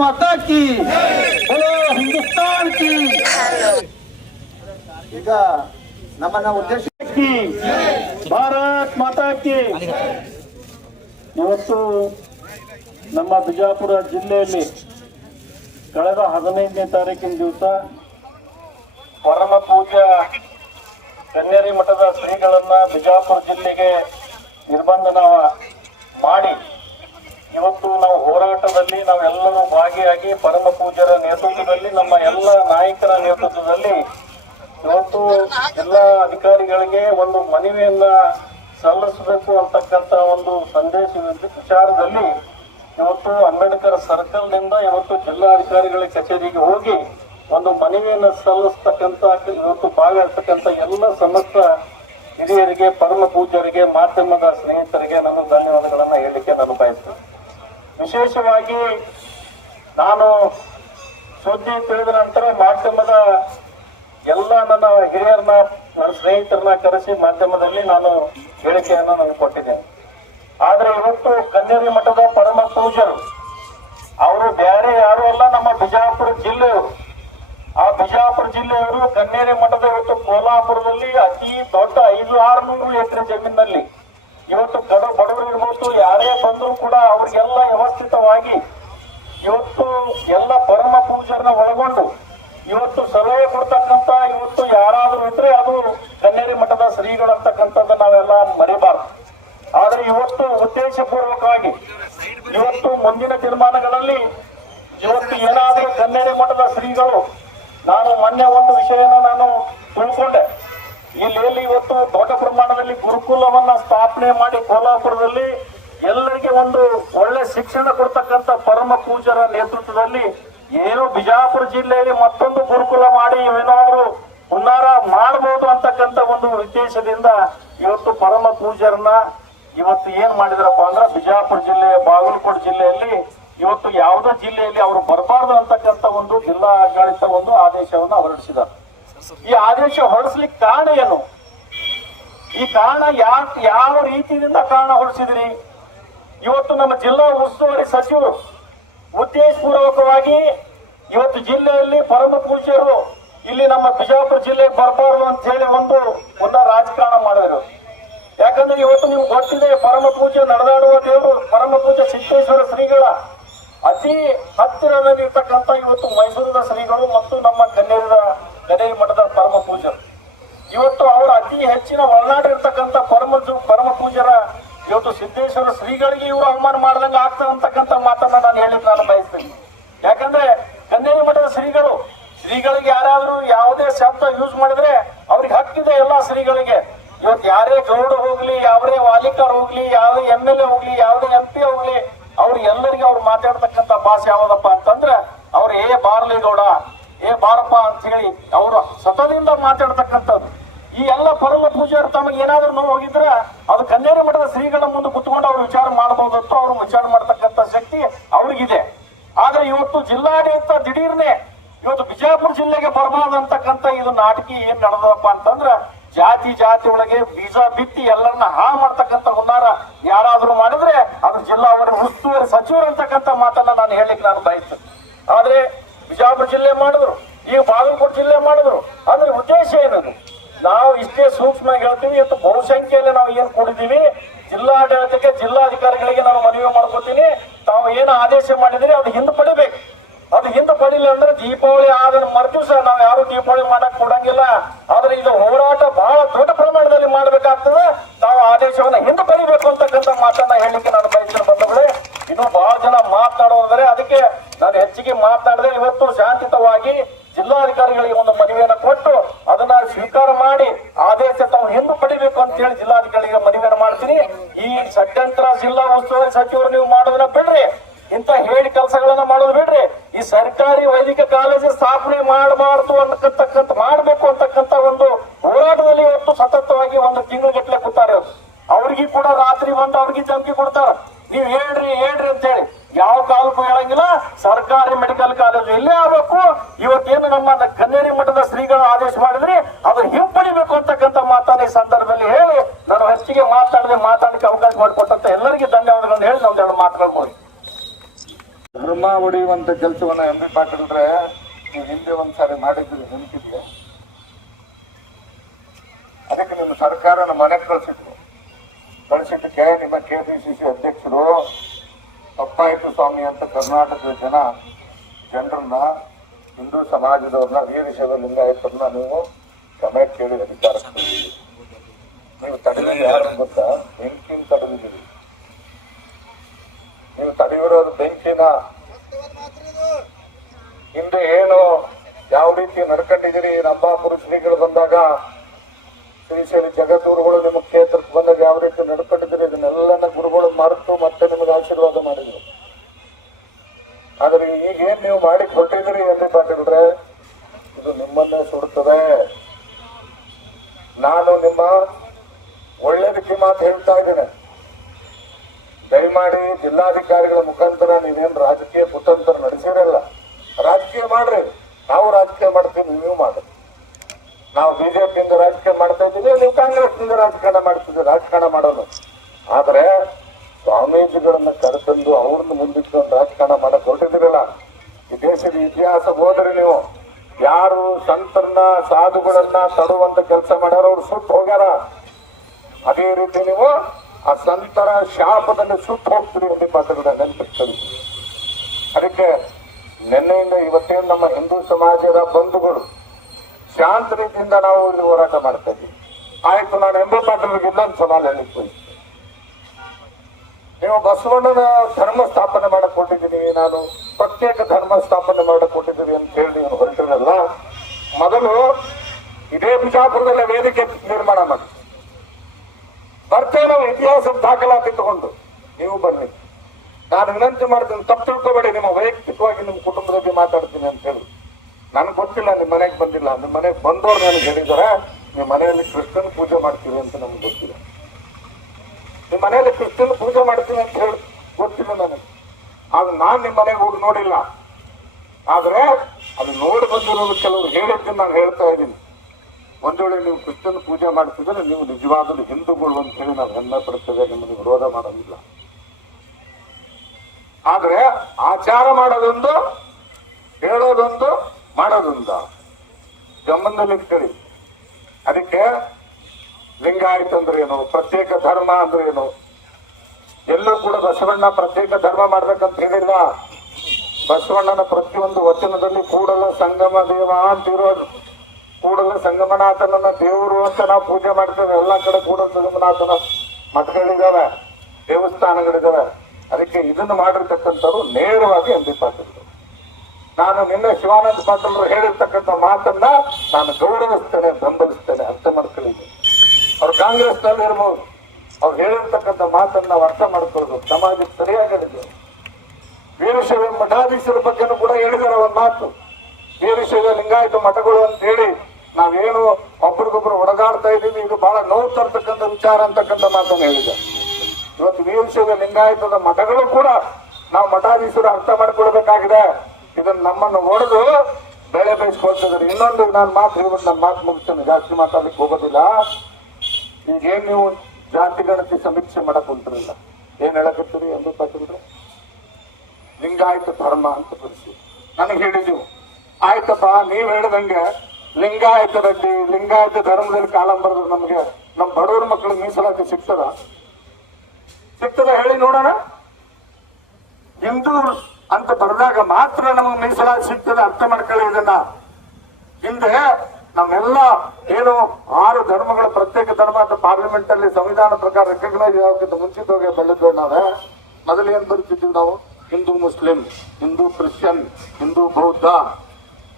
ಮಾತಾ ಕಿ बोलो ಹಿಂದೂಸ್ತಾನ್ ಕಿ ಈಗ ನಮ್ಮನ್ನ ಉದ್ದೇಶ ಭಾರತ್ ಮಾತಾಕಿ ಇವತ್ತು ನಮ್ಮ ಬಿಜಾಪುರ ಜಿಲ್ಲೆಯಲ್ಲಿ ಕಳೆದ ಹದಿನೈದನೇ ತಾರೀಕಿನ ದಿವಸ ಪರಮ ಪೂಜ್ಯ ಕನ್ಯರಿ ಮಠದ ಶ್ರೀಗಳನ್ನ ಬಿಜಾಪುರ ಜಿಲ್ಲೆಗೆ ನಿರ್ಬಂಧನ ಮಾಡಿ. ಇವತ್ತು ನಾವು ಹೋರಾಟದಲ್ಲಿ ನಾವೆಲ್ಲರೂ ಭಾಗಿಯಾಗಿ ಪರಮ ಪೂಜ್ಯರ ನೇತೃತ್ವದಲ್ಲಿ, ನಮ್ಮ ಎಲ್ಲ ನಾಯಕರ ನೇತೃತ್ವದಲ್ಲಿ ಇವತ್ತು ಎಲ್ಲ ಅಧಿಕಾರಿಗಳಿಗೆ ಒಂದು ಮನವಿಯನ್ನ ಸಲ್ಲಿಸಬೇಕು ಅಂತಕ್ಕಂತ ಒಂದು ಸಂದೇಶ ವಿಚಾರದಲ್ಲಿ ಇವತ್ತು ಅಂಬೇಡ್ಕರ್ ಸರ್ಕಲ್ನಿಂದ ಇವತ್ತು ಜಿಲ್ಲಾಧಿಕಾರಿಗಳ ಕಚೇರಿಗೆ ಹೋಗಿ ಒಂದು ಮನವಿಯನ್ನ ಸಲ್ಲಿಸ್ತಕ್ಕಂತ ಇವತ್ತು ಭಾಗವಹಿಸ್ತಕ್ಕಂತ ಎಲ್ಲ ಸಮಸ್ತ ಹಿರಿಯರಿಗೆ, ಪರಮ ಪೂಜ್ಯರಿಗೆ, ಮಾಧ್ಯಮದ ಸ್ನೇಹಿತರಿಗೆ ನಾನು ಧನ್ಯವಾದಗಳನ್ನು ಹೇಳಲಿಕ್ಕೆ ನಾನು ಬಯಸ್ತೇನೆ. ವಿಶೇಷವಾಗಿ ನಾನು ಸುದ್ದಿ ತಿಳಿದ ನಂತರ ಮಾಧ್ಯಮದ ಎಲ್ಲ ನನ್ನ ಹಿರಿಯರನ್ನ, ನನ್ನ ಸ್ನೇಹಿತರನ್ನ ಕರೆಸಿ ಮಾಧ್ಯಮದಲ್ಲಿ ನಾನು ಹೇಳಿಕೆಯನ್ನು ನಾನು ಕೊಟ್ಟಿದ್ದೇನೆ. ಆದ್ರೆ ಇವತ್ತು ಕನ್ನೇರಿ ಮಠದ ಪರಮ ಪೂಜರು ಅವರು ಬೇರೆ ಯಾರು ಅಲ್ಲ, ನಮ್ಮ ಬಿಜಾಪುರ ಜಿಲ್ಲೆಯವರು. ಆ ಬಿಜಾಪುರ ಜಿಲ್ಲೆಯವರು ಕನ್ನೇರಿ ಮಠದ ಇವತ್ತು ಕೋಲಾಪುರದಲ್ಲಿ ಅತಿ ದೊಡ್ಡ ಐದು ಆರುನೂರು ಎಕರೆ ಜಮೀನಿನಲ್ಲಿ ಇವತ್ತು ಬಡ ಬಡವರು ಇರ್ಬೋದು, ಯಾರೇ ಬಂದರೂ ಕೂಡ ಅವರಿಗೆಲ್ಲ ವ್ಯವಸ್ಥಿತವಾಗಿ ಇವತ್ತು ಎಲ್ಲ ಪರಮ ಪೂಜರನ್ನ ಒಳಗೊಂಡು ಇವತ್ತು ಸಲಹೆ ಕೊಡ್ತಕ್ಕಂತ ಇವತ್ತು ಯಾರಾದರೂ ಇದ್ರೆ ಅದು ಕನ್ನೇರಿ ಮಠದ ಶ್ರೀಗಳು ಅಂತಕ್ಕಂಥದ್ದು ನಾವೆಲ್ಲ ಮರಿಬಾರ್ದು. ಆದರೆ ಇವತ್ತು ಉದ್ದೇಶಪೂರ್ವಕವಾಗಿ ಇವತ್ತು ಮುಂದಿನ ದಿನಮಾನಗಳಲ್ಲಿ ಇವತ್ತು ಏನಾದರೂ ಕನ್ನೇರಿ ಮಠದ ಶ್ರೀಗಳು, ನಾನು ಮೊನ್ನೆ ಒಂದು ವಿಷಯನ ನಾನು ತಿಳ್ಕೊಂಡೆ. ಇಲ್ಲಿ ಇವತ್ತು ದೊಡ್ಡ ಪ್ರಮಾಣದಲ್ಲಿ ಗುರುಕುಲವನ್ನ ಸ್ಥಾಪನೆ ಮಾಡಿ ಕೋಲಾಪುರದಲ್ಲಿ ಎಲ್ಲರಿಗೆ ಒಂದು ಒಳ್ಳೆ ಶಿಕ್ಷಣ ಕೊಡ್ತಕ್ಕಂತ ಪರಮ ಪೂಜರ ನೇತೃತ್ವದಲ್ಲಿ ಏನೋ ಬಿಜಾಪುರ ಜಿಲ್ಲೆಯಲ್ಲಿ ಮತ್ತೊಂದು ಗುರುಕುಲ ಮಾಡಿ ಏನಾದ್ರು ಹುನ್ನಾರ ಮಾಡಬಹುದು ಅಂತಕ್ಕಂತ ಒಂದು ಉದ್ದೇಶದಿಂದ ಇವತ್ತು ಪರಮ ಪೂಜರನ್ನ ಇವತ್ತು ಏನ್ ಮಾಡಿದ್ರಪ್ಪ ಅಂದ್ರೆ ಬಿಜಾಪುರ ಜಿಲ್ಲೆಯ ಬಾಗಲಕೋಟೆ ಜಿಲ್ಲೆಯಲ್ಲಿ ಇವತ್ತು ಯಾವುದೋ ಜಿಲ್ಲೆಯಲ್ಲಿ ಅವರು ಬರಬಾರ್ದು ಅಂತಕ್ಕಂಥ ಒಂದು ಜಿಲ್ಲಾ ಆಡಳಿತ ಒಂದು ಆದೇಶವನ್ನು ಹೊರಡಿಸಿದ್ದಾರೆ. ಈ ಆದೇಶ ಹೊರಡಿಸ್ಲಿಕ್ಕೆ ಕಾರಣ ಏನು? ಈ ಕಾರಣ ಯಾಕೆ ಯಾವ ರೀತಿಯಿಂದ ಕಾರಣ ಹೊರಡಿಸಿದ್ರಿ? ಇವತ್ತು ನಮ್ಮ ಜಿಲ್ಲಾ ಉಸ್ತುವಾರಿ ಸಚಿವರು ಉದ್ದೇಶಪೂರ್ವಕವಾಗಿ ಇವತ್ತು ಜಿಲ್ಲೆಯಲ್ಲಿ ಪರಮ ಪೂಜ್ಯರು ಇಲ್ಲಿ ನಮ್ಮ ಬಿಜಾಪುರ ಜಿಲ್ಲೆಗೆ ಬರಬಾರದು ಅಂತ ಹೇಳಿ ಒಂದು ಒಂದು ರಾಜಕಾರಣ ಮಾಡಿದ್ರು. ಯಾಕಂದ್ರೆ ಇವತ್ತು ನಿಮ್ಗೆ ಗೊತ್ತಿದೆ ಪರಮ ಪೂಜೆ ನಡೆದಾಡುವ ದೇವರು ಪರಮ ಪೂಜೆ ಸಿದ್ದೇಶ್ವರ ಶ್ರೀಗಳ ಅತಿ ಹತ್ತಿರದಲ್ಲಿರ್ತಕ್ಕಂಥ ಇವತ್ತು ಮೈಸೂರಿನ ಶ್ರೀಗಳು ಮತ್ತು ನಮ್ಮ ಕನ್ನೇರಿದ ಕನೇರಿ ಮಠದ ಪರಮ ಪೂಜರು ಇವತ್ತು ಅವರ ಅತಿ ಹೆಚ್ಚಿನ ಒಳನಾಡ ಇರ್ತಕ್ಕಂಥ ಪರಮ ಪರಮ ಪೂಜರ ಇವತ್ತು ಸಿದ್ದೇಶ್ವರ ಶ್ರೀಗಳಿಗೆ ಇವರು ಅವಮಾನ ಮಾಡ್ದಂಗೆ ಆಗ್ತದೆ ಅಂತಕ್ಕಂಥ ಮಾತನ್ನ ನಾನು ಹೇಳಿದ್ ನಾನು ಬಯಸ್ತೀನಿ. ಯಾಕಂದ್ರೆ ಕನ್ನೇರಿ ಮಠದ ಶ್ರೀಗಳು, ಶ್ರೀಗಳಿಗೆ ಯಾರಾದ್ರೂ ಯಾವುದೇ ಶಬ್ದ ಯೂಸ್ ಮಾಡಿದ್ರೆ ಅವ್ರಿಗೆ ಹಕ್ಕಿದೆ ಎಲ್ಲ ಶ್ರೀಗಳಿಗೆ. ಇವತ್ತು ಯಾರೇ ಗೌಡ ಹೋಗ್ಲಿ, ಯಾವುದೇ ವಾಲಿಕರ್ ಹೋಗ್ಲಿ, ಯಾವುದೇ ಎಂ ಎಲ್ ಎ ಹೋಗ್ಲಿ, ಯಾವುದೇ ಎಂ ಪಿ ಹೋಗ್ಲಿ, ಅವ್ರು ಎಲ್ಲರಿಗೆ ಅವ್ರು ಮಾತಾಡ್ತಕ್ಕಂಥ ಭಾಷೆ ಯಾವ್ದಪ್ಪ ಅಂತಂದ್ರೆ ಅವ್ರು ಏ ಬಾರ್ಲಿ ಗೌಡ ಏ ಬಾರಪ್ಪ ಅಂತ ಹೇಳಿ ಅವರು ಸತದಿಂದ ಮಾತಾಡ್ತಕ್ಕಂಥದ್ದು ಈ ಎಲ್ಲ ಪರಮ ಪೂಜಾರು ತಮಗೆ ಏನಾದ್ರೂ ನೋವು ಹೋಗಿದ್ರೆ ಅದು ಕನ್ನೇರಿ ಮಠದ ಶ್ರೀಗಳ ಮುಂದೆ ಕುತ್ಕೊಂಡು ಅವ್ರು ವಿಚಾರ ಮಾಡಬಹುದು ಅಂತ ಅವರು ವಿಚಾರ ಮಾಡ್ತಕ್ಕಂಥ ಶಕ್ತಿ ಅವ್ರಿಗಿದೆ. ಆದ್ರೆ ಇವತ್ತು ಜಿಲ್ಲಾಡಳಿತ ದಿಢೀರ್ನೆ ಇವತ್ತು ಬಿಜಾಪುರ ಜಿಲ್ಲೆಗೆ ಬರಬಾರ್ದು ಇದು ನಾಟಕಿ ಏನ್ ನಡೆದಪ್ಪ ಅಂತಂದ್ರ ಜಾತಿ ಜಾತಿ ಒಳಗೆ ಬೀಜ ಬಿತ್ತಿ ಎಲ್ಲರನ್ನ ಹಾಳು ಮಾಡ್ತಕ್ಕಂಥ ಹುನ್ನಾರ ಯಾರಾದ್ರೂ ಮಾಡಿದ್ರೆ ಅದು ಜಿಲ್ಲಾ ಉಸ್ತುವಾರಿ ಸಚಿವರು ಅಂತಕ್ಕಂಥ ಮಾತನ್ನ ನಾನು ಹೇಳಿಕ್ ನಾನು ಬಯಸ್ತೇನೆ. ಆದ್ರೆ ಬಿಜಾಪುರ ಜಿಲ್ಲೆ ಮಾಡಿದ್ರು ಈಗ ಬಾಗಲಕೋಟೆ ಜಿಲ್ಲೆ ಮಾಡಿದ್ರು. ಅದ್ರ ಉದ್ದೇಶ ಏನದು? ನಾವು ಇಷ್ಟೇ ಸೂಕ್ಷ್ಮ ಹೇಳ್ತೀವಿ, ಇವತ್ತು ಬಹುಸಂಖ್ಯೆಯಲ್ಲಿ ನಾವು ಏನ್ ಕೊಡಿದೀವಿ ಜಿಲ್ಲಾಡಳಿತಕ್ಕೆ ಜಿಲ್ಲಾಧಿಕಾರಿಗಳಿಗೆ ನಾನು ಮನವಿ ಮಾಡ್ಕೊತೀನಿ. ತಾವು ಏನು ಆದೇಶ ಮಾಡಿದ್ರೆ ಅದು ಹಿಂದೆ ಪಡಿಬೇಕು. ಅದು ಹಿಂದೆ ಪಡಿಲ್ಲ ಅಂದ್ರೆ ದೀಪಾವಳಿ ಆದ ಮರ್ದಿವಸ ನಾವು ಯಾರು ದೀಪಾವಳಿ ಮಾಡಕ್ ಕೊಡಂಗಿಲ್ಲ. ಆದ್ರೆ ಇದು ಹೋರಾಟ ಬಹಳ ದೊಡ್ಡ ಪ್ರಮಾಣದಲ್ಲಿ ಮಾಡ್ಬೇಕಾಗ್ತದೆ. ತಾವು ಆದೇಶವನ್ನು ಹಿಂದೆ ಪಡಿಬೇಕು ಅಂತಕ್ಕಂಥ ಮಾತನ್ನ ಹೇಳಲಿಕ್ಕೆ ನಾನು ಬಯಸಿನ ಬಂದವಳೆ ಇನ್ನು ಬಹಳ ಜನ ಮಾತನಾಡೋದ್ರೆ ಅದಕ್ಕೆ ನಾನು ಹೆಚ್ಚಿಗೆ ಮಾತನಾಡದೆ ಇವತ್ತು ಶಾಂತಿಯುತವಾಗಿ ಜಿಲ್ಲಾಧಿಕಾರಿಗಳಿಗೆ ಒಂದು ಮನವಿಯನ್ನು ಕೊಟ್ಟು ಅದನ್ನ ಸ್ವೀಕಾರ ಮಾಡಿ ಆದೇಶ ತಾವು ಹಿಂದೆ ಪಡಿಬೇಕು ಅಂತ ಹೇಳಿ ಜಿಲ್ಲಾಧಿಕಾರಿಗಳಿಗೆ ಮನವಿಯನ್ನು ಮಾಡ್ತೀನಿ ಈ ಷಡ್ಯಂತ್ರ ಜಿಲ್ಲಾ ಉಸ್ತುವಾರಿ ಸಚಿವರು ನೀವು ಮಾಡೋದನ್ನ ಬಿಡ್ರಿ. ಇಂತ ಹೇಳಿ ಕೆಲಸಗಳನ್ನ ಮಾಡೋದು ಬಿಡ್ರಿ. ಈ ಸರ್ಕಾರಿ ವೈದ್ಯಕೀಯ ಕಾಲೇಜು ಸ್ಥಾಪನೆ ಮಾಡಬಾರ್ದು ಅನ್ನತಕ್ಕಂತ ಮಾಡಬೇಕು ಅಂತಕ್ಕಂತ ಒಂದು ಹೋರಾಟದಲ್ಲಿ ಇವತ್ತು ಸತತವಾಗಿ ಒಂದು ತಿಂಗಳು ಗಟ್ಟಲೆ ಅವ್ರು. ಅವ್ರಿಗೆ ಕೂಡ ರಾತ್ರಿ ಬಂದು ಅವ್ರಿಗೆ ಧಮಕಿ ಕೊಡ್ತಾರ. ನೀವ್ ಹೇಳ್ರಿ ಹೇಳ್ರಿ ಅಂತ ಹೇಳಿ ಯಾವ ಕಾಲಕ್ಕೂ ಹೇಳಂಗಿಲ್ಲ. ಸರ್ಕಾರಿ ಮೆಡಿಕಲ್ ಕಾಲೇಜು ಇಲ್ಲೇ ಆಗ್ಬೇಕು ಇವತ್ತೇನು ನಮ್ಮ ಕನ್ನೇರಿ ಮಠದ ಶ್ರೀಗಳು ಆದೇಶ ಮಾಡಿದ್ರಿ ಅದು ಹಿಂಪಡಿಬೇಕು ಅಂತಕ್ಕಂಥ ಮಾತನ್ನ ಈ ಸಂದರ್ಭದಲ್ಲಿ ಹೇಳಿ ನಾನು ಹೆಚ್ಚಿಗೆ ಮಾತಾಡದೆ ಮಾತಾಡಕ್ಕೆ ಅವಕಾಶ ಮಾಡಿಕೊಟ್ಟಂತ ಎಲ್ಲರಿಗೂ ಧನ್ಯವಾದಗಳನ್ನು ಹೇಳಿ ಒಂದೆರಡು ಮಾತುಗಳು ಕೊಡಿ ಧರ್ಮ ಒಡೆಯುವ ಕಳೆಯುವಂತ ಕೆಲಸವನ್ನ ಎಂ ಬಿ ಪಾಟೀಲ್ರೆ ನೀವು ಹಿಂದೆ ಒಂದ್ಸಾರಿ ಮಾಡಿದ್ರಿ, ನೆನಪಿದ್ಯಾ? ಅದಕ್ಕೆ ನಿಮ್ಮ ಸರ್ಕಾರನ ಮನೆಗೆ ಕಳಿಸಿದ್ರು. ಕಳಿಸಿದ್ದಕ್ಕೆ ನಿಮ್ಮ ಕೆ ಪಿ ಸಿ ಸಿ ಅಧ್ಯಕ್ಷರು ಪಪ್ಪಾಯಿತು ಸ್ವಾಮಿ ಅಂತ ಕರ್ನಾಟಕದ ಜನ, ಜನರನ್ನ ಹಿಂದೂ ಸಮಾಜದವ್ರನ್ನ, ವೀರಶೈವ ಲಿಂಗಾಯತರನ್ನ ನೀವು ಸಮಯ ಕೇಳಿ ಅಧಿಕಾರ. ನೀವು ತಡೆದಿದ್ದು ಯಾರು ಗೊತ್ತಾ? ಬೆಂಕಿನ ತಡೆದಿದ್ದೀರಿ. ನೀವು ತಡೆಯಿರೋದು ಬೆಂಕಿನ ಹಿಂದೆ ಏನು ಯಾವ ರೀತಿ ನಡ್ಕೊಂಡಿದ್ದೀರಿ ರಂಭಾಪುರ ಶ್ರೀಗಳು ಬಂದಾಗ? ಶ್ರೀ ಶ್ರೀ ಜಗದ್ಗುರುಗಳು ನಿಮ್ಮ ಕ್ಷೇತ್ರಕ್ಕೆ ಬಂದಾಗ ಯಾವ ರೀತಿ ನಡ್ಕೊಂಡಿದ್ದೀರಿ? ಇದನ್ನೆಲ್ಲನ ಗುರುಗಳು ಮರೆತು ಮತ್ತೆ ನಿಮಗೆ ಆಶೀರ್ವಾದ ಮಾಡಿದ್ರು. ಆದ್ರೆ ಈಗ ಏನ್ ನೀವು ಮಾಡಿ ಕೊಟ್ಟಿದ್ದೀರಿ ಎಲ್ಲಿ ಪಾಟೀಲ್ರೆ ಇದು ನಿಮ್ಮನ್ನೇ ಸುಡುತ್ತದೆ. ನಾನು ನಿಮ್ಮ ಒಳ್ಳೇದಕ್ಕೆ ಮಾತು ಹೇಳ್ತಾ ಇದ್ದೇನೆ. ದಯಮಾಡಿ ಜಿಲ್ಲಾಧಿಕಾರಿಗಳ ಮುಖಾಂತರ ನೀವೇನು ರಾಜಕೀಯ ಕುತಂತ್ರ ನಡೆಸಿರಲ್ಲ. ರಾಜಕೀಯ ಮಾಡ್ರಿ. ನಾವು ರಾಜಕೀಯ ಮಾಡ್ತೀವಿ, ನೀವು ಮಾಡ್ರಿ. ನಾವು ಬಿಜೆಪಿಯಿಂದ ರಾಜಕೀಯ ಮಾಡ್ತಾ ಇದ್ದೀವಿ, ನೀವು ಕಾಂಗ್ರೆಸ್ನಿಂದ ರಾಜಕಾರಣ ಮಾಡ್ತಿದ್ದೀವಿ ರಾಜಕಾರಣ ಮಾಡೋದು. ಆದ್ರೆ ಸ್ವಾಮೀಜಿಗಳನ್ನ ಕರೆತಂದು ಅವ್ರನ್ನ ಮುಂದಿಟ್ಕೊಂಡು ರಾಜಕಾರಣ ಮಾಡಕ್ ಹೊರಟಿದಿರಲ್ಲ ಈ ದೇಶದ ಇತಿಹಾಸ ಹೋದ್ರಿ ನೀವು. ಯಾರು ಸಂತರನ್ನ ಸಾಧುಗಳನ್ನ ತಡುವಂತ ಕೆಲಸ ಮಾಡ್ಯಾರ ಅವ್ರು ಸುಟ್ಟು ಹೋಗ್ಯಾರ. ಅದೇ ರೀತಿ ನೀವು ಆ ಸಂತರ ಶಾಪದಲ್ಲಿ ಸುಟ್ಟು ಹೋಗ್ತೀರಿ ಎಂದು ಪಾತ್ರ ಅದಕ್ಕೆ ನಿನ್ನೆಯಿಂದ ಇವತ್ತೇನು ನಮ್ಮ ಹಿಂದೂ ಸಮಾಜದ ಬಂಧುಗಳು ಶಾಂತ ರೀತಿಯಿಂದ ನಾವು ಇಲ್ಲಿ ಹೋರಾಟ ಮಾಡ್ತಾ ಇದ್ದೀವಿ. ಆಯ್ತು, ನಾನು ಎಂಬ ಪಾಟೀಲ್ರಿಗೆ ಇನ್ನೊಂದು ಸವಾಲು ಹೇಳಿಕ್. ನೀವು ಬಸವಣ್ಣನ ಧರ್ಮ ಸ್ಥಾಪನೆ ಮಾಡಿಕೊಂಡಿದ್ದೀನಿ, ನಾನು ಪ್ರತ್ಯೇಕ ಧರ್ಮ ಸ್ಥಾಪನೆ ಮಾಡಿಕೊಂಡಿದ್ದೀನಿ ಅಂತ ಹೇಳಿ ನೀವು ಹೊರಟಿರಲ್ಲ ಮೊದಲು ಇದೇ ಬಿಜಾಪುರದಲ್ಲಿ ವೇದಿಕೆ ನಿರ್ಮಾಣ ಮಾಡಿ. ಬರ್ತೇವೆ ನಾವು ಇತಿಹಾಸ ದಾಖಲಾತಿ ತಗೊಂಡು. ನೀವು ಬನ್ನಿ. ನಾನು ವಿನಂತಿ ಮಾಡ್ತೀನಿ, ತಪ್ಪು ತಿಳ್ಕೊಬೇಡಿ, ನಿಮ್ಮ ವೈಯಕ್ತಿಕವಾಗಿ ನಿಮ್ಮ ಕುಟುಂಬದ ಬಗ್ಗೆ ಮಾತಾಡ್ತೀನಿ ಅಂತ ಹೇಳಿ. ನನಗೆ ಗೊತ್ತಿಲ್ಲ, ನಿಮ್ಮ ಮನೆಗೆ ಬಂದಿಲ್ಲ. ನಿಮ್ಮ ಮನೆಗೆ ಬಂದವರು ನನಗೆ ಹೇಳಿದಾರೆ. ನಿಮ್ಮ ಮನೆಯಲ್ಲಿ ಕೃಷ್ಣನ ಪೂಜೆ ಮಾಡ್ತೀವಿ ಅಂತ ನಮ್ಗೆ ಗೊತ್ತಿಲ್ಲ. ನಿಮ್ಮ ಮನೆಯಲ್ಲಿ ಕ್ರಿಶ್ಚನ್ ಪೂಜೆ ಮಾಡ್ತೀನಿ ಅಂತ ಹೇಳಿ ಗೊತ್ತಿಲ್ಲ ನನಗೆ. ಆದ್ರೆ ನಾನು ನಿಮ್ಮ ಮನೆಗೆ ಹೋಗಿ ನೋಡಿಲ್ಲ. ಆದ್ರೆ ಅದು ನೋಡಿ ಬಂದಿರೋದು ಕೆಲವರು ಹೇಳಿದ್ದನ್ನು ನಾನು ಹೇಳ್ತಾ ಇದ್ದೀನಿ. ಒಂದು ವೇಳೆ ನೀವು ಕ್ರಿಶ್ಚನ್ ಪೂಜೆ ಮಾಡ್ತಿದ್ರೆ ನೀವು ನಿಜವಾಗಲೂ ಹಿಂದೂಗಳು ಅಂತ ಹೇಳಿ ನಾವು ಹೆಮ್ಮೆ ಪಡ್ತೇವೆ ನಿಮಗೆ ವಿರೋಧ ಮಾಡೋದಿಲ್ಲ. ಆದ್ರೆ ಆಚಾರ ಮಾಡೋದೊಂದು, ಹೇಳೋದೊಂದು, ಮಾಡೋದೊಂದು. ಕೇಳಿ ಅದಕ್ಕೆ ಲಿಂಗಾಯತ ಅಂದ್ರೆ ಏನು? ಪ್ರತ್ಯೇಕ ಧರ್ಮ ಅಂದ್ರೆ ಏನು? ಎಲ್ಲೂ ಕೂಡ ಬಸವಣ್ಣ ಪ್ರತ್ಯೇಕ ಧರ್ಮ ಮಾಡ್ಬೇಕಂತ ಹೇಳಿಲ್ಲ. ಬಸವಣ್ಣನ ಪ್ರತಿಯೊಂದು ವಚನದಲ್ಲಿ ಕೂಡಲ ಸಂಗಮ ದೇವ ಅಂತಿರೋದು. ಕೂಡಲ ಸಂಗಮನಾಥನನ್ನ ದೇವರು ಅಂತ ನಾವು ಪೂಜೆ ಮಾಡ್ತೇವೆ. ಎಲ್ಲಾ ಕಡೆ ಕೂಡಲ ಸಂಗಮನಾಥನ ಮಠಗಳಿದಾವೆ, ದೇವಸ್ಥಾನಗಳಿದಾವೆ. ಅದಕ್ಕೆ ಇದನ್ನು ಮಾಡಿರ್ತಕ್ಕಂಥವ್ರು ನೇರವಾಗಿ ಎಂ ಬಿ ನಾನು ನಿನ್ನೆ ಶಿವಾನಂದ ಪಾಟೀಲ್ರು ಹೇಳಿರ್ತಕ್ಕಂಥ ಮಾತನ್ನ ನಾನು ಗೌರವಿಸ್ತೇನೆ, ಬೆಂಬಲಿಸ್ತೇನೆ, ಅರ್ಥ ಮಾಡ್ಕೊಳ್ಳಿ ಅವ್ರು ಕಾಂಗ್ರೆಸ್ನಲ್ಲಿ ಇರ್ಬೋದು. ಅವ್ರು ಹೇಳಿರ್ತಕ್ಕಂಥ ಮಾತನ್ನ ನಾವು ಅರ್ಥ ಮಾಡ್ಕೊಳ್ಬೇಕು ಸಮಾಜಕ್ಕೆ ಸರಿಯಾಗಲಿದೆ ವೀರಶೈವ ಮಠಾಧೀಶರ ಬಗ್ಗೆನೂ ಕೂಡ ಹೇಳಿದಾರೆ ಒಂದು ಮಾತು. ವೀರಶೈವ ಲಿಂಗಾಯತ ಮಠಗಳು ಅಂತ ಹೇಳಿ ನಾವೇನು ಒಬ್ರಿಗೊಬ್ರು ಒಡಗಾಡ್ತಾ ಇದ್ದೀವಿ, ಇದು ಬಹಳ ನೋವು ತರ್ತಕ್ಕಂಥ ವಿಚಾರ ಅಂತಕ್ಕಂಥ ಮಾತನ್ನು ಹೇಳಿದೆ ಇವತ್ತು ವೀರಶೈವ ಲಿಂಗಾಯತದ ಮಠಗಳು ಕೂಡ ನಾವು ಮಠಾಧೀಶರು ಅರ್ಥ ಮಾಡ್ಕೊಳ್ಬೇಕಾಗಿದೆ. ಇದನ್ನ ನಮ್ಮನ್ನು ಹೊಡೆದು ಬೆಳೆ ಬೇಯಿಸ್ಕೊಳ್ತಿದ್ದಾರೆ ಇನ್ನೊಂದು ನಾನು ಮಾತು ಹೇಳ್ಬಿಟ್ಟು ನನ್ನ ಮಾತು ಮುಗಿಸ್ತೇನೆ. ಜಾಸ್ತಿ ಮಾತಾಡ್ಲಿಕ್ಕೆ ಹೋಗೋದಿಲ್ಲ. ಈಗೇನು ನೀವು ಜಾತಿ ಗಣತಿ ಸಮೀಕ್ಷೆ ಮಾಡಕ್ ಹೊಂಟಿರಲ್ಲ ಏನ್ ಹೇಳಕತ್ತೀರಿ ಎಂದು ಲಿಂಗಾಯತ ಧರ್ಮ ಅಂತ ಕರೆಸಿ. ನನಗೆ ಹೇಳಿದೆವು ಆಯ್ತಪ್ಪ, ನೀವ್ ಹೇಳ್ದಂಗೆ ಲಿಂಗಾಯತದಲ್ಲಿ, ಲಿಂಗಾಯತ ಧರ್ಮದಲ್ಲಿ ಕಾಲಂ ಬರೆದ್ರೆ ನಮ್ಗೆ, ನಮ್ ಬಡವ್ರ ಮಕ್ಕಳು ಮೀಸಲಾತಿ ಸಿಗ್ತದ? ಸಿಗ್ತದ ಹೇಳಿ ನೋಡೋಣ. ಹಿಂದೂ ಅಂತ ಬರೆದಾಗ ಮಾತ್ರ ನಮಗೆ ಮೀಸಲಾತಿ ಸಿಗ್ತದೆ, ಅರ್ಥ ಮಾಡ್ಕೊಳ್ಳಿ ಇದನ್ನ. ಹಿಂದೆ ನಮ್ಮೆಲ್ಲ ಏನು ಆರು ಧರ್ಮಗಳ ಪ್ರತ್ಯೇಕ ಧರ್ಮ ಅಂತ ಪಾರ್ಲಿಮೆಂಟ್ ಅಲ್ಲಿ ಸಂವಿಧಾನ ಪ್ರಕಾರ ರೆಕಗ್ನೈಸ್ ಆಗೋಕ್ಕಿಂತ ಮುಂಚಿತವಾಗಿ ಬೆಳೆದ್ವಿ ನಾವೇ. ಮೊದಲು ಏನ್ ಬರೀತಿದ್ವಿ ನಾವು? ಹಿಂದೂ ಮುಸ್ಲಿಂ, ಹಿಂದೂ ಕ್ರಿಶ್ಚಿಯನ್, ಹಿಂದೂ ಬೌದ್ಧ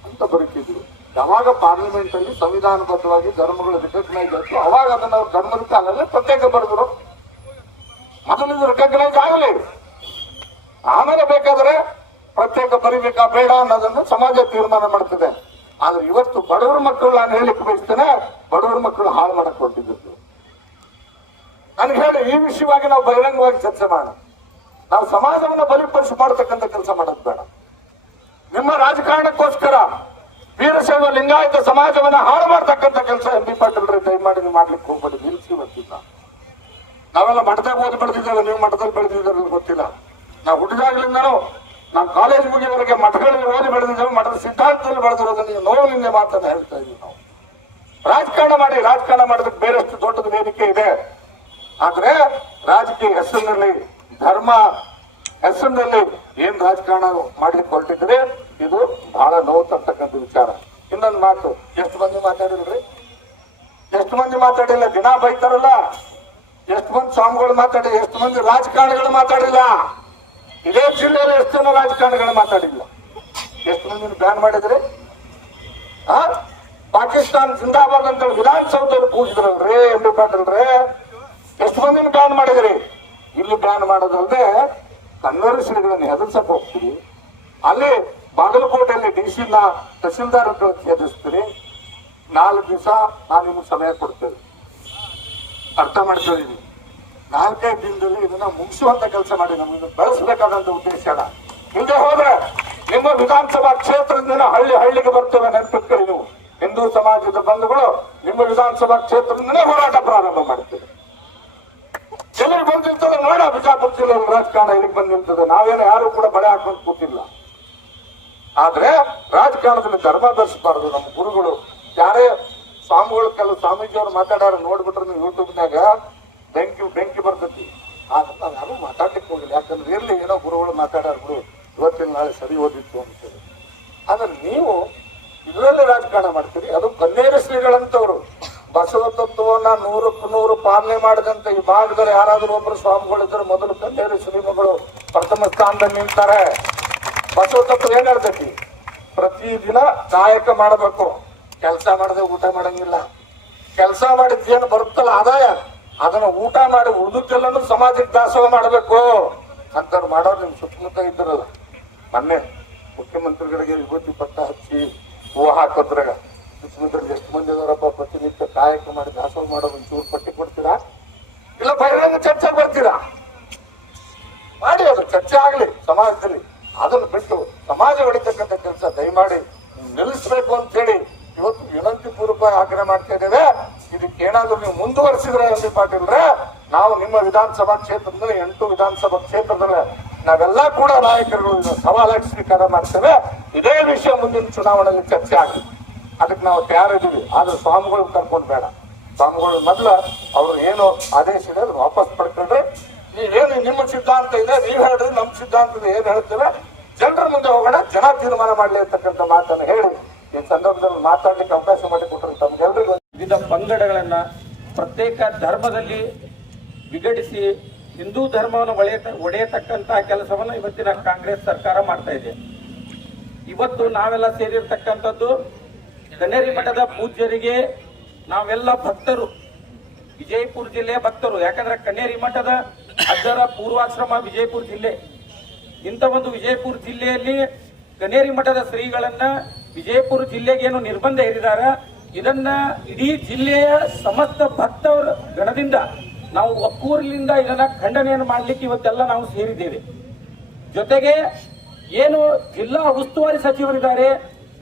ಅಂತ ಬರೀತಿದ್ವಿ. ಯಾವಾಗ ಪಾರ್ಲಿಮೆಂಟ್ ಅಲ್ಲಿ ಸಂವಿಧಾನಬದ್ಧವಾಗಿ ಧರ್ಮಗಳು ರೆಕಗ್ನೈಸ್ ಆಯ್ತು, ಅವಾಗ ಅದನ್ನ ಧರ್ಮದ ಕಾಲದಲ್ಲಿ ಪ್ರತ್ಯೇಕ ಬರೆದ್ರು. ಮೊದಲು ರೆಕಗ್ನೈಸ್ ಆಗಲಿ. ಆಮೇಲೆ ಬೇಕಾದ್ರೆ ಪ್ರತ್ಯೇಕ ಬರಿಬೇಕಾ ಬೇಡ ಅನ್ನೋದನ್ನು ಸಮಾಜ ತೀರ್ಮಾನ ಮಾಡ್ತದೆ. ಆದ್ರೆ ಇವತ್ತು ಬಡವರ ಮಕ್ಕಳು ನಾನು ಹೇಳಿಕ್ಕೆ ಬಯಸ್ತೇನೆ, ಬಡವರ ಮಕ್ಕಳು ಹಾಳು ಮಾಡಕ್ ಹೊರಟಿದ್ದು. ನನಗೆ ಹೇಳಿ, ಈ ವಿಷಯವಾಗಿ ನಾವು ಬಹಿರಂಗವಾಗಿ ಚರ್ಚೆ ಮಾಡೋಣ. ನಾವು ಸಮಾಜವನ್ನ ಬಲಿಪಡಿಸಿ ಮಾಡತಕ್ಕಂಥ ಕೆಲಸ ಮಾಡೋದು ಬೇಡ. ನಿಮ್ಮ ರಾಜಕಾರಣಕ್ಕೋಸ್ಕರ ವೀರಶೈವ ಲಿಂಗಾಯತ ಸಮಾಜವನ್ನ ಹಾಳು ಮಾಡ್ತಕ್ಕಂಥ ಕೆಲಸ ಎಂ ಬಿ ಪಾಟೀಲ್ ದಯಮಾಡಿ ಮಾಡ್ಲಿಕ್ಕೆ ಹೋಗ್ಬೇಡಿ. ನಿಲ್ಸಿ ಬರ್ತಿದ್ದ ನಾವೆಲ್ಲ ಮಠದಾಗ ಓದಿ ಬೆಳೆದಿದ್ದೇವೆ, ನೀವು ಮಠದಲ್ಲಿ ಬೆಳೆದಿದ್ದಾರೆ ಗೊತ್ತಿಲ್ಲ. ನಾವು ಹುಟ್ಟಿದಾಗ್ಲಿಂದನೂ ನಾವು ಕಾಲೇಜ್ ಮುಗಿಯವರೆಗೆ ಮಠಗಳಲ್ಲಿ ಓದಿ ಬೆಳೆದಿದ್ದೇವೆ, ಮಠದ ಸಿದ್ಧಾಂತದಲ್ಲಿ ಬೆಳೆದಿರೋದನ್ನ ನೀವು ನೋವು ನಿನ್ನೆ ಮಾತನ್ನ ಹೇಳ್ತಾ ಇದ್ದೀವಿ ನಾವು. ರಾಜಕಾರಣ ಮಾಡಿ, ರಾಜಕಾರಣ ಮಾಡೋದಕ್ಕೆ ಬೇರೆಷ್ಟು ದೊಡ್ಡದ ವೇದಿಕೆ ಇದೆ. ಆದ್ರೆ ರಾಜಕೀಯ ಹೆಸರಿನಲ್ಲಿ, ಧರ್ಮ ಹೆಸರಿನಲ್ಲಿ ಏನ್ ರಾಜಕಾರಣ ಮಾಡ್ಲಿಕ್ಕೆ ಹೊರಟಿದ್ರೆ ಇದು ಬಹಳ ನೋವು ತರ್ತಕ್ಕಂಥ ವಿಚಾರ. ಇನ್ನೊಂದು ಮಾತು, ಎಷ್ಟು ಮಂದಿ ಮಾತಾಡಿದ್ರಿ? ಎಷ್ಟು ಮಂದಿ ಮಾತಾಡಿಲ್ಲ, ದಿನ ಬೈತಾರಲ್ಲ? ಎಷ್ಟು ಮಂದಿ ಸ್ವಾಮಿಗಳು ಮಾತಾಡಿ ಎಷ್ಟು ಮಂದಿ ರಾಜಕಾರಣಿಗಳು ಮಾತಾಡಿಲ್ಲ. ಇದೇ ಜಿಲ್ಲೆಯಲ್ಲಿ ಎಷ್ಟು ಜನ ರಾಜಕಾರಣಿಗಳು ಮಾತಾಡಿಲ್ಲ. ಎಷ್ಟು ಮಂದಿ ಬ್ಯಾನ್ ಮಾಡಿದ್ರಿ? ಆ? ಪಾಕಿಸ್ತಾನ ಜಿಂದಾಬಾದ್ ಅಂತ ವಿಧಾನಸೌಧದಲ್ಲಿ ಕೂಗಿದ್ರಲ್ರಿ ಎಂ ಬಿ ಎಷ್ಟು ಮಂದಿನ ಬ್ಯಾನ್ ಮಾಡಿದ್ರಿ? ಇಲ್ಲಿ ಬ್ಯಾನ್ ಮಾಡೋದಲ್ಲದೆ ಕನ್ನಡ ಶ್ರೀಗಳನ್ನು ಹೆದರ್ಸಕ್ ಹೋಗ್ತೀರಿ ಅಲ್ಲಿ ಬಾಗಲಕೋಟೆಯಲ್ಲಿ ಡಿ ಸಿ ನ ತಹಸೀಲ್ದಾರ್ ಎದುರಿಸ್ತೀರಿ ನಾಲ್ಕು ದಿವಸ ನಾನು ನಿಮ್ಗೆ ಸಮಯ ಕೊಡ್ತೇವೆ ಅರ್ಥ ಮಾಡ್ಕೊಳ್ಳಿ ನಾಲ್ಕೈದು ದಿನದಲ್ಲಿ ಇದನ್ನ ಮುಗಿಸುವಂತ ಕೆಲಸ ಮಾಡಿ ನಮ್ಮನ್ನು ಬಳಸಬೇಕಾದಂತ ಉದ್ದೇಶ ಅಲ್ಲ. ಹಿಂದೆ ಹೋದ್ರೆ ನಿಮ್ಮ ವಿಧಾನಸಭಾ ಕ್ಷೇತ್ರದಿಂದ ಹಳ್ಳಿ ಹಳ್ಳಿಗೆ ಬರ್ತೇವೆ ನೆನಪಿಟ್ಕೊಳ್ಳಿ ನೀವು. ಹಿಂದೂ ಸಮಾಜದ ಬಂಧುಗಳು ನಿಮ್ಮ ವಿಧಾನಸಭಾ ಕ್ಷೇತ್ರದಿಂದಲೇ ಹೋರಾಟ ಪ್ರಾರಂಭ ಮಾಡ್ತೇವೆ. ಎಲ್ಲಿಗೆ ಬಂದಿರ್ತದೆ ನೋಡ ಬಿಜಾಪುರ ಜಿಲ್ಲೆ ರಾಜಕಾರಣ ಇಲ್ಲಿಗೆ ಬಂದಿರ್ತದೆ. ನಾವೇನು ಯಾರು ಕೂಡ ಬಳೆ ಹಾಕೊಂಡು ಕೂತಿಲ್ಲ. ಆದ್ರೆ ರಾಜಕಾರಣದಲ್ಲಿ ಧರ್ಮ ಧರಿಸಬಾರದು. ನಮ್ಮ ಗುರುಗಳು ಯಾರೇ ಸ್ವಾಮಿಗಳು ಕೆಲವು ಸ್ವಾಮೀಜಿಯವ್ರು ಮಾತಾಡಾರ ನೋಡ್ಬಿಟ್ರೆ ನೀವು ಯೂಟ್ಯೂಬ್ನಾಗ ಬೆಂಕಿ ಬೆಂಕಿ ಬರ್ತೈತಿ. ಆದ್ರೆ ನಾವು ಯಾರು ಮಾತಾಡ್ಲಿಕ್ಕೆ ಹೋಗಿಲ್ಲ. ಯಾಕಂದ್ರೆ ಇರ್ಲಿ, ಏನೋ ಗುರುಗಳು ಮಾತಾಡಾರ ಗುರು ಇವತ್ತಿನ ನಾಳೆ ಸರಿ ಓದಿತ್ತು ಅಂತೇಳಿ. ಆದ್ರೆ ನೀವು ಇದರಲ್ಲೇ ರಾಜಕಾರಣ ಮಾಡ್ತೀರಿ. ಅದು ಕನ್ನೇರ ಶ್ರೀಗಳಂತವ್ರು. ಬಸವ ತತ್ವವನ್ನ ನೂರಕ್ಕೂ ನೂರು ಪಾಲನೆ ಮಾಡಿದಂತೆ ಈ ಭಾಗದಲ್ಲಿ ಯಾರಾದ್ರೂ ಒಬ್ಬರು ಸ್ವಾಮಿಗಳಿದ್ರೆ ಮೊದಲು ಕನ್ನೇರಿ ಶ್ರೀಮಗಳು ಪ್ರಥಮ ಸ್ಥಾನದಲ್ಲಿ ನಿಂತಾರೆ. ಬಸವ ತತ್ವ ಏನ್ ಹೇಳ್ತೈತಿ ಪ್ರತಿದಿನ ನಾಯಕ ಮಾಡಬೇಕು. ಕೆಲಸ ಮಾಡದೆ ಊಟ ಮಾಡಂಗಿಲ್ಲ. ಕೆಲಸ ಮಾಡಿದ್ ಏನು ಬರುತ್ತಲ್ಲ ಆದಾಯ? ಅದನ್ನ ಊಟ ಮಾಡಿ ಉಳಿದುದ್ದೆಲ್ಲನೂ ಸಮಾಜಕ್ಕೆ ದಾಸೋಹ ಮಾಡಬೇಕು. ಅಂತ ಮಾಡೋರು ನಿಮ್ ಸುತ್ತಮುತ್ತ ಇದ್ರಲ್ಲ ಮೊನ್ನೆ ಮುಖ್ಯಮಂತ್ರಿಗಳಿಗೆ ವಿಭೂತಿ ಪಟ್ಟ ಹಚ್ಚಿ ಹೂವು ಹಾಕೋದ್ರಾಗ ಸುತ್ತಮುತ್ತ ಎಷ್ಟು ಮಂದಿ ಇದಾರಪ್ಪ ಪ್ರತಿನಿತ್ಯ ಕಾಯಕ ಮಾಡಿ ದಾಸೋಹ ಮಾಡೋದು ಒಂಚೂರು ಪಟ್ಟಿ ಕೊಡ್ತೀರಾ? ಇಲ್ಲ ಬಹಿರಂಗ ಚರ್ಚೆ ಬರ್ತೀರಾ? ಮಾಡಿ ಅದು ಚರ್ಚೆ ಆಗ್ಲಿ ಸಮಾಜದಲ್ಲಿ. ಅದನ್ನು ಬಿಟ್ಟು ಸಮಾಜ ಹೊಡಿತಕ್ಕಂಥ ಕೆಲಸ ದಯಮಾಡಿ ನಿಲ್ಲಿಸ್ಬೇಕು ಅಂತ ಹೇಳಿ ಇವತ್ತು ಪೂರ್ವಕ ಆಗ್ರಹ ಮಾಡ್ತಾ ಇದ್ದೇವೆ. ಇದಕ್ಕೆ ಏನಾದ್ರೂ ನೀವು ಮುಂದುವರಿಸಿದ್ರೆ ಬಿ ಪಾಟೀಲ್ರೆ ನಾವು ನಿಮ್ಮ ವಿಧಾನಸಭಾ ಕ್ಷೇತ್ರದಲ್ಲಿ ಎಂಟು ವಿಧಾನಸಭಾ ಕ್ಷೇತ್ರದಲ್ಲಿ ನಾವೆಲ್ಲ ಕೂಡ ನಾಯಕರುಗಳು ಸವಾಲಾಗಿ ಸ್ವೀಕಾರ ಮಾಡ್ತೇವೆ. ಇದೇ ವಿಷಯ ಮುಂದಿನ ಚುನಾವಣೆಯಲ್ಲಿ ಚರ್ಚೆ ಆಗಲಿ ಅದಕ್ಕೆ ನಾವು ತಯಾರಿದ್ದೀವಿ. ಆದ್ರೆ ಸ್ವಾಮಿಗಳು ಕರ್ಕೊಂಡು ಬೇಡ. ಸ್ವಾಮಿಗಳು ಮೊದ್ಲ ಅವ್ರು ಏನು ಆದೇಶ ಇದೆ ವಾಪಸ್ ಪಡ್ಕೊಂಡ್ರೆ, ನೀವೇನು ನಿಮ್ಮ ಸಿದ್ಧಾಂತ ಇದೆ, ನೀವ್ ಹೇಳ್ರಿ ನಮ್ಮ ಸಿದ್ಧಾಂತದ ಏನ್ ಹೇಳ್ತೇವೆ? ಜನರ ಮುಂದೆ ಹೋಗೋಣ, ಜನ ತೀರ್ಮಾನ ಮಾಡಲಿ ಅಂತಕ್ಕಂಥ ಮಾತನ್ನು ಹೇಳಿ ಈ ಸಂದರ್ಭದಲ್ಲಿ ಮಾತಾಡಲಿಕ್ಕೆ ಅವಕಾಶ ಮಾಡಿಕೊಟ್ಟರು ತಮಗೆಲ್ಲರಿಗೂ ವಿವಿಧ ಪಂಗಡಗಳನ್ನ ಪ್ರತ್ಯೇಕ ಧರ್ಮದಲ್ಲಿ ವಿಘಟಿಸಿ ಹಿಂದೂ ಧರ್ಮವನ್ನು ಒಳೆಯ ಒಡೆಯತಕ್ಕಂತಹ ಕೆಲಸವನ್ನು ಇವತ್ತಿನ ಕಾಂಗ್ರೆಸ್ ಸರ್ಕಾರ ಮಾಡ್ತಾ ಇದೆ. ಇವತ್ತು ನಾವೆಲ್ಲ ಸೇರಿರ್ತಕ್ಕಂಥದ್ದು ಗಣೇರಿ ಮಠದ ಪೂಜ್ಯರಿಗೆ ನಾವೆಲ್ಲ ಭಕ್ತರು. ವಿಜಯಪುರ ಜಿಲ್ಲೆಯ ಭಕ್ತರು. ಯಾಕಂದ್ರೆ ಕಣೇರಿ ಮಠದ ಅಜ್ಜರ ಪೂರ್ವಾಶ್ರಮ ವಿಜಯಪುರ ಜಿಲ್ಲೆ. ಇಂಥ ಒಂದು ವಿಜಯಪುರ ಜಿಲ್ಲೆಯಲ್ಲಿ ಕನೇರಿ ಮಠದ ಶ್ರೀಗಳನ್ನ ವಿಜಯಪುರ ಜಿಲ್ಲೆಗೆ ಏನು ನಿರ್ಬಂಧ ಹೇರಿದ್ದಾರೆ ಇದನ್ನ ಇಡೀ ಜಿಲ್ಲೆಯ ಸಮಸ್ತ ಭಕ್ತವರ ಗಣದಿಂದ ನಾವು ಒಕ್ಕೂರಿನಿಂದ ಇದನ್ನ ಖಂಡನೆಯನ್ನು ಮಾಡ್ಲಿಕ್ಕೆ ಇವತ್ತೆಲ್ಲ ನಾವು ಸೇರಿದ್ದೇವೆ. ಜೊತೆಗೆ ಏನು ಜಿಲ್ಲಾ ಉಸ್ತುವಾರಿ ಸಚಿವರಿದ್ದಾರೆ,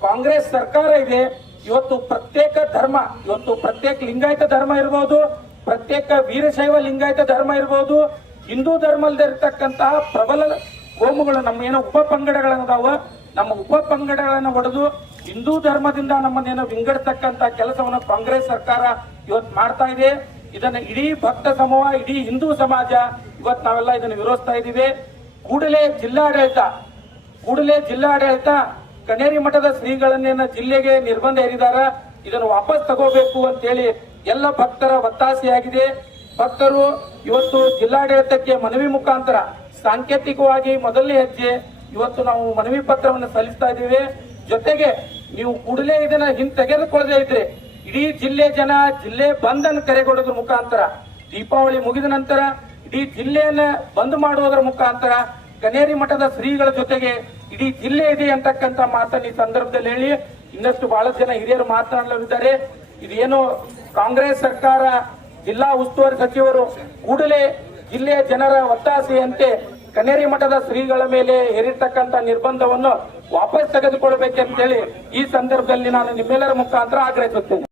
ಕಾಂಗ್ರೆಸ್ ಸರ್ಕಾರ ಇದೆ, ಇವತ್ತು ಪ್ರತ್ಯೇಕ ಧರ್ಮ, ಇವತ್ತು ಪ್ರತ್ಯೇಕ ಲಿಂಗಾಯತ ಧರ್ಮ ಇರಬಹುದು ಪ್ರತ್ಯೇಕ ವೀರಶೈವ ಲಿಂಗಾಯತ ಧರ್ಮ ಇರಬಹುದು ಹಿಂದೂ ಧರ್ಮದಲ್ಲಿರ್ತಕ್ಕಂತಹ ಪ್ರಬಲ ಕೋಮುಗಳು ನಮ್ಮ ಏನೋ ಉಪ ಪಂಗಡಗಳದಾವ ನಮ್ಮ ಉಪ ಪಂಗಡಗಳನ್ನು ಹೊಡೆದು ಹಿಂದೂ ಧರ್ಮದಿಂದ ನಮ್ಮನ್ನೇನು ವಿಂಗಡತಕ್ಕಂತ ಕೆಲಸವನ್ನು ಕಾಂಗ್ರೆಸ್ ಸರ್ಕಾರ ಇವತ್ತು ಮಾಡ್ತಾ ಇದೆ. ಇದನ್ನ ಇಡೀ ಭಕ್ತ ಸಮೂಹ, ಇಡೀ ಹಿಂದೂ ಸಮಾಜ ಇವತ್ತು ನಾವೆಲ್ಲ ಇದನ್ನು ವಿರೋಧಿಸ್ತಾ ಇದ್ದೀವಿ. ಕೂಡಲೇ ಜಿಲ್ಲಾಡಳಿತ ಕೂಡಲೇ ಜಿಲ್ಲಾಡಳಿತ ಕನೇರಿ ಮಠದ ಶ್ರೀಗಳನ್ನೇನ ಜಿಲ್ಲೆಗೆ ನಿರ್ಬಂಧ ಹೇರಿದಾರ ಇದನ್ನು ವಾಪಸ್ ತಗೋಬೇಕು ಅಂತೇಳಿ ಎಲ್ಲ ಭಕ್ತರ ಒತ್ತಾಸೆಯಾಗಿದೆ. ಭಕ್ತರು ಇವತ್ತು ಜಿಲ್ಲಾಡಳಿತಕ್ಕೆ ಮನವಿ ಮುಖಾಂತರ ಸಾಂಕೇತಿಕವಾಗಿ ಮೊದಲನೇ ಹೆಜ್ಜೆ ಇವತ್ತು ನಾವು ಮನವಿ ಪತ್ರವನ್ನು ಸಲ್ಲಿಸ್ತಾ ಇದ್ದೀವಿ. ಜೊತೆಗೆ ನೀವು ಕೂಡಲೇ ಇದನ್ನ ಹಿಂತೆಗೆದುಕೊಳ್ಳದೆ ಇದ್ರೆ ಇಡೀ ಜಿಲ್ಲೆ ಜನ, ಜಿಲ್ಲೆ ಬಂದ್ ಅನ್ನು ಕರೆಗೊಡೋದ್ರ ಮುಖಾಂತರ, ದೀಪಾವಳಿ ಮುಗಿದ ನಂತರ ಇಡೀ ಜಿಲ್ಲೆಯನ್ನ ಬಂದ್ ಮಾಡುವುದರ ಮುಖಾಂತರ ಕನೇರಿ ಮಠದ ಶ್ರೀಗಳ ಜೊತೆಗೆ ಇಡೀ ಜಿಲ್ಲೆ ಇದೆ ಅಂತಕ್ಕಂಥ ಮಾತನ್ನ ಈ ಸಂದರ್ಭದಲ್ಲಿ ಹೇಳಿ ಇನ್ನಷ್ಟು ಬಹಳಷ್ಟು ಜನ ಹಿರಿಯರು ಮಾತನಾಡಲಿದ್ದಾರೆ. ಇದೇನು ಕಾಂಗ್ರೆಸ್ ಸರ್ಕಾರ ಜಿಲ್ಲಾ ಉಸ್ತುವಾರಿ ಸಚಿವರು ಕೂಡಲೇ ಜಿಲ್ಲೆಯ ಜನರ ಒತ್ತಾಸೆಯಂತೆ ಕನೇರಿ ಮಠದ ಶ್ರೀಗಳ ಮೇಲೆ ಹೇರಿರ್ತಕ್ಕಂಥ ನಿರ್ಬಂಧವನ್ನು ವಾಪಸ್ ತೆಗೆದುಕೊಳ್ಳಬೇಕಂತೇಳಿ ಈ ಸಂದರ್ಭದಲ್ಲಿ ನಾನು ನಿಮ್ಮೆಲ್ಲರ ಮುಖಾಂತರ ಆಗ್ರಹಿಸುತ್ತೇನೆ.